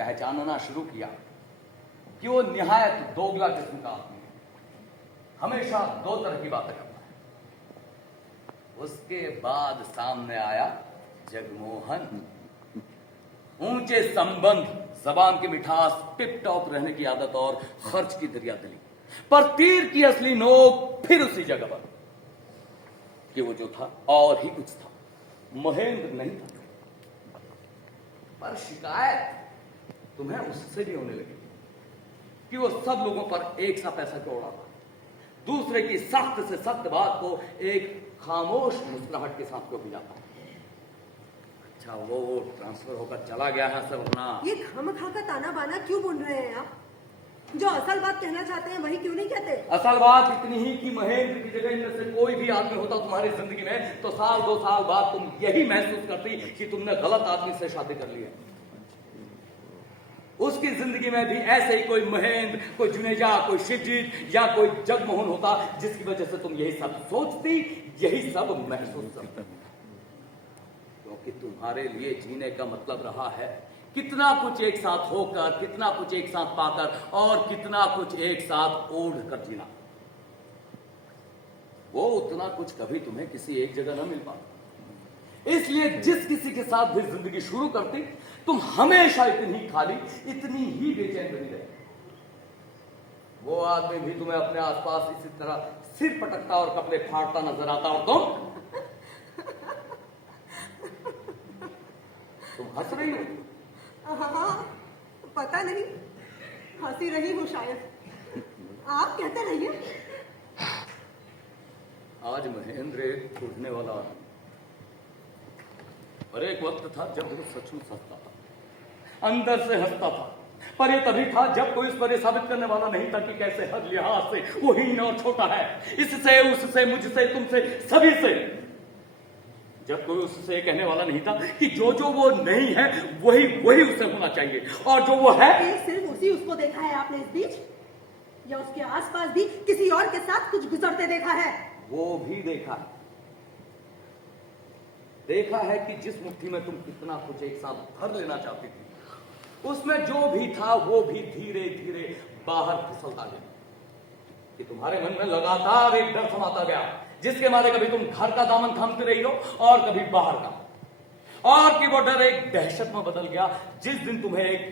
पहचानना शुरू किया कि वो निहायत दोगला किस्म का आदमी है, हमेशा दो तरह की बातें करता है। उसके बाद सामने आया जगमोहन। ऊंचे संबंध, जबान की मिठास, टिप टॉप रहने की आदत और खर्च की दरियादिली, पर तीर की असली नोक फिर उसी जगह पर कि वो जो था और ही कुछ था, महेंद्र नहीं था। पर शिकायत तुम्हें उससे भी होने लगी कि वो सब लोगों पर एक सा पैसा क्यों उड़ाता, दूसरे की सख्त से सख्त बात को एक खामोश मुस्कुराहट के साथ क्यों भिजाता है। अच्छा वो ट्रांसफर होकर चला गया है सब अपना। ये खामखा का ताना बाना क्यों बोल रहे हैं आप? जो असल बात कहना चाहते हैं वही क्यों नहीं कहते? असल बात इतनी ही कि महेंद्र की जगह इनमें से कोई भी आदमी होता तुम्हारी जिंदगी में तो साल दो साल बाद तुम यही महसूस करती कि तुमने गलत आदमी से शादी कर ली है। उसकी जिंदगी में भी ऐसे ही कोई महेंद्र, कोई जुनेजा, कोई शिवजीत या कोई जगमोहन होता जिसकी वजह से तुम यही सब सोचती, यही सब महसूस करती। क्योंकि तुम्हारे लिए जीने का मतलब रहा है कितना कुछ एक साथ होकर, कितना कुछ एक साथ पाकर और कितना कुछ एक साथ ओढ़ कर जीना। वो उतना कुछ कभी तुम्हें किसी एक जगह न मिल पाता। इसलिए जिस किसी के साथ भी जिंदगी शुरू करती तुम हमेशा इतनी खाली, इतनी ही बेचैन बनी रहे। वो आदमी भी तुम्हें अपने आसपास इसी तरह सिर पटकता और कपड़े फाड़ता नजर आता और तुम हंस रही हो। हाँ, पता नहीं, हंसी रही हूँ शायद। आप कहते रहिए। आज महेंद्र एक उड़ने वाला है, और एक वक्त था जब वो सचमुच हंसता था, अंदर से हंसता था। पर ये तभी था जब कोई इस पर साबित करने वाला नहीं था कि कैसे हर लिहाज से वो हीन और छोटा है, इससे, उससे, मुझसे, तुमसे, सभी से। जब कोई उससे कहने वाला नहीं था कि जो जो वो नहीं है वही वही उसे होना चाहिए, और जो वो है। सिर्फ उसी उसको देखा है आपने इस बीच, या उसके आसपास भी किसी और के साथ कुछ गुजरते देखा है? वो भी देखा है। देखा है कि जिस मुट्ठी में तुम कितना कुछ एक साथ भर लेना चाहती थी, उसमें जो भी था वो भी धीरे धीरे बाहर फिसलता गया। कि तुम्हारे मन में लगातार एक डर समाता गया, जिसके मारे कभी तुम घर का दामन थामते रही हो और कभी बाहर का, और कि वो डर एक दहशत में बदल गया जिस दिन तुम्हें एक